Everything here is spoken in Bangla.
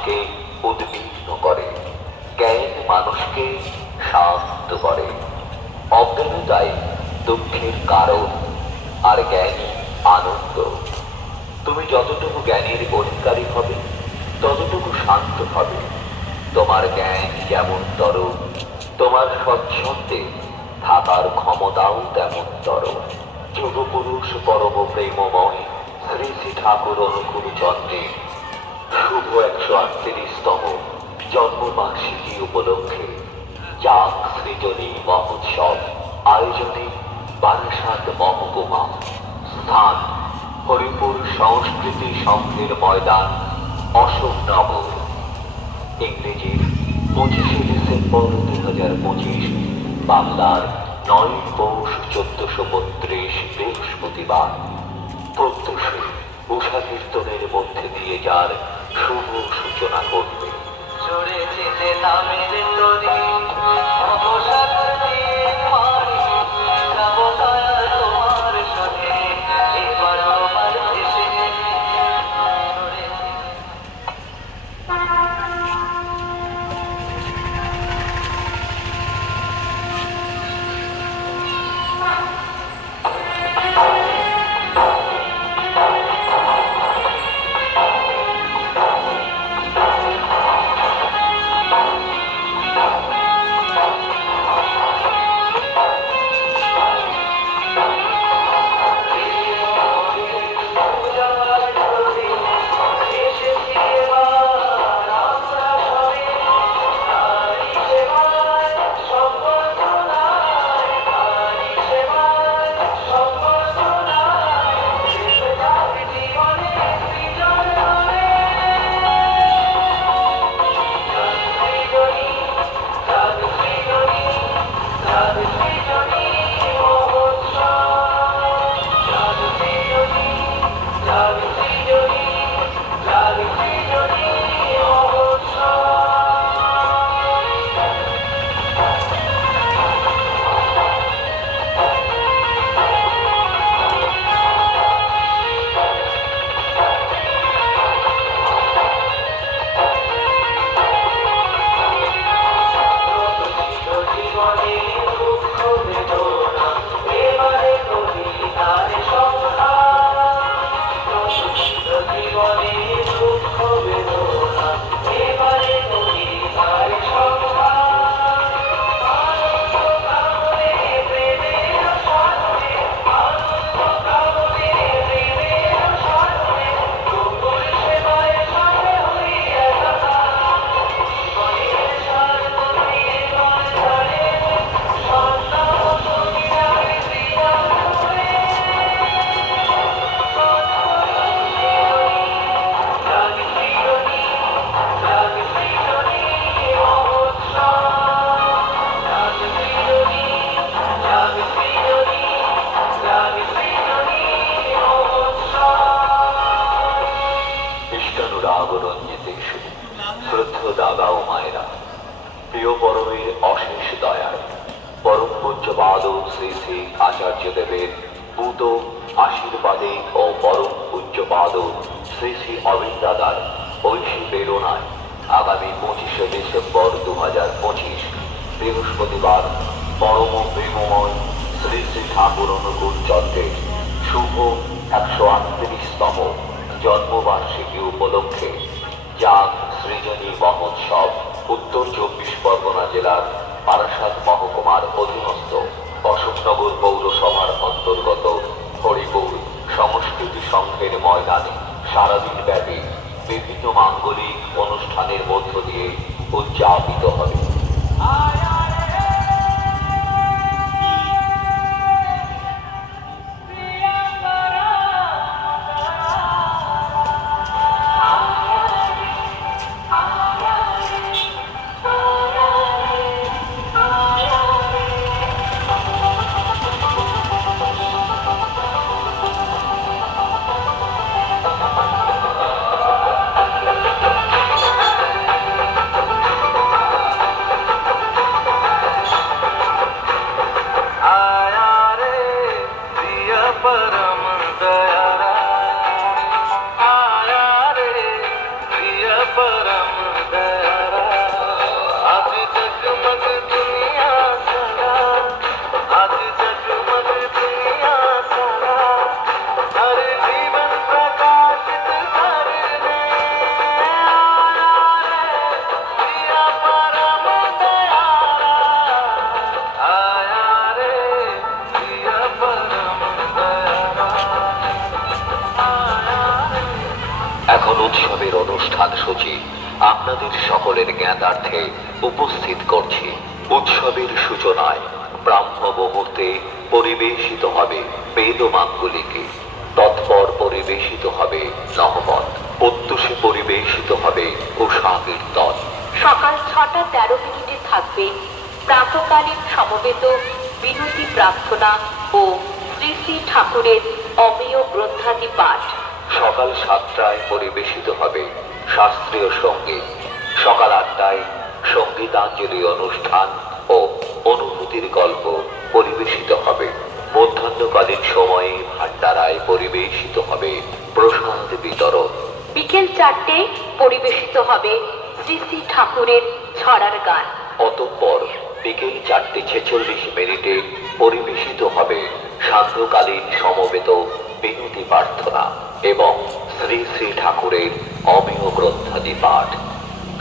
মানুষকে উদ্বিগ্ন করে, জ্ঞান মানুষকে শান্ত করে। অজ্ঞানতাই দুঃখের কারণ, আর জ্ঞানই আনন্দ। তুমি যতটুকু জ্ঞানের অধিকারী হবে, ততটুকু শান্ত হবে। তোমার জ্ঞান যেমন তর, তোমার স্বচ্ছন্দে থাকার ক্ষমতাও তেমন তর। যুগপুরুষ পরম প্রেমময় শ্রী শ্রী ঠাকুর অনুকূল চন্দ্রের শুভ 138তম জন্মবার্ষিকী উপলক্ষে যাক সৃজনী মহোৎসব আয়োজনে বারাসাত মহকুমা। স্থান হরিপুর সংস্কৃতি সংঘের ময়দান, অশোকনগর। ইংরেজির 25শে ডিসেম্বর 2025, বাংলার 9 পৌষ 1432 বৃহস্পতিবার। প্রত্যুষে উষা কীর্তনের মধ্যে দিয়ে যার শুভ সূচনা করবে। শ্রদ্ধা ও মায়েরা, প্রিয় পরমের অশেষ দয়ার পরম পূজ্যপাদ শ্রী শ্রী আচার্যদেবের পূত আশীর্বাদে ও পরম পূজ্যপাদ শ্রী শ্রী অবিন দাদার ঐশী প্রেরণায় আগামী 25শে ডিসেম্বর 2025 বৃহস্পতিবার পরম প্রেমময় শ্রী শ্রী ঠাকুর অনুকূল চন্দ্রের শুভ 138তম জন্মবার্ষিকী উপলক্ষে যাক সৃজনী মহোৎসব উত্তর 24 পরগনা জেলার বারাসাত মহকুমার অধীনস্থ অশোকনগর পৌরসভার অন্তর্গত হরিপুর সংস্কৃতি সংঘের ময়দানে সারাদিন ব্যাপী বিভিন্ন মাঙ্গলিক অনুষ্ঠানের মধ্য দিয়ে উদযাপিত হবে। परम অনুষ্ঠান সূচি আপনাদের সকলের জ্ঞাতার্থে উপস্থিত করছি। উৎসবের সূচনায় ব্রাহ্ম মুহূর্তে পরিবেশিত হবে বেদমাঙ্গুলিকে, তৎপর পরিবেশিত হবে নহবত, প্রত্যুষে পরিবেশিত হবে উষা কীর্তন। সকাল 6:13 থাকবে প্রাতকালীন সমবেত বিনতি প্রার্থনা ও শ্রী শ্রী ঠাকুরের অমেয় গ্রন্থাদি পাঠ। সকাল 7টায় পরিবেশিত হবে শাস্ত্রীয় সঙ্গীত। সকাল 8টায় সঙ্গীতাঞ্জলি অনুষ্ঠান ও অনুভূতির গল্প পরিবেশিত হবে। মধ্যাহ্নকালীন সময়ে ভান্ডারায় পরিবেশিত হবে প্রসাদ বিতরণ। বিকেল 4টে পরিবেশিত হবে শ্রী শ্রী ঠাকুরের ছড়ার গান। অতঃপর বিকেল 4:46 পরিবেশিত হবে সান্ধ্যকালীন সমবেত বিনতি প্রার্থনা এবং শ্রী শ্রী ঠাকুরের অমেয় গ্রন্থাদি